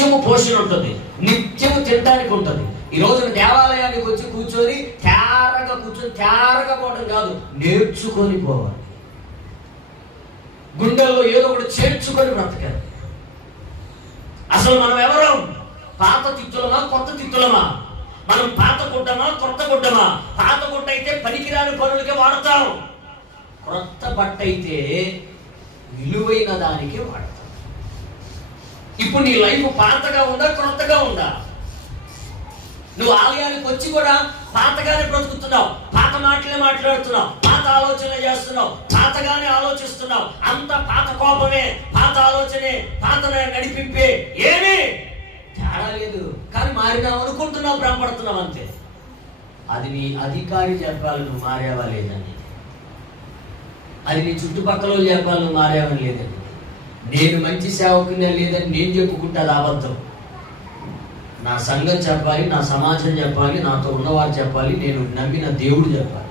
నిత్యము పోషణ ఉంటుంది, నిత్యము తినడానికి ఉంటుంది. ఈ రోజున దేవాలయానికి వచ్చి కూర్చొని తేరగా పోవడం కాదు, నేర్చుకొని పోవాలి. గుండెల్లో ఏదో ఒకటి చేర్చుకొని బ్రతకాలి. అసలు మనం ఎవరం? పాత తిత్తులమా, కొత్త తిత్తులమా? మనం పాత గుడ్డమా, కొత్త గుడ్డమా? పాత గుడ్డ అయితే పనికిరాని పనులకే వాడతాం, కొత్త బట్ట అయితే విలువైన దానికి వాడతాం. ఇప్పుడు నీ లైఫ్ పాతగా ఉందా, క్రొత్తగా ఉందా? నువ్వు ఆలయానికి వచ్చి కూడా పాతగానే బ్రతుకుతున్నావు, పాత మాటలే మాట్లాడుతున్నావు, పాత ఆలోచన చేస్తున్నావు, పాతగానే ఆలోచిస్తున్నావు. అంత పాత కోపమే, పాత ఆలోచనే, పాత నడిపింపే, ఏమీ తేడా లేదు. కానీ మారినావు అనుకుంటున్నావు, భ్రమపడుతున్నావు అంతే. అది నీ అధికారి చెప్పాలి నువ్వు మారేవా లేదని, అది నీ చుట్టుపక్కల చెప్పాలి నువ్వు మారేవని లేదని. నేను మంచి సేవకునే లేదని నేను చెప్పుకుంటే అది అబద్ధం. నా సంఘం చెప్పాలి, నా సమాజం చెప్పాలి, నాతో ఉన్నవారు చెప్పాలి, నేను నమ్మిన దేవుడు చెప్పాలి.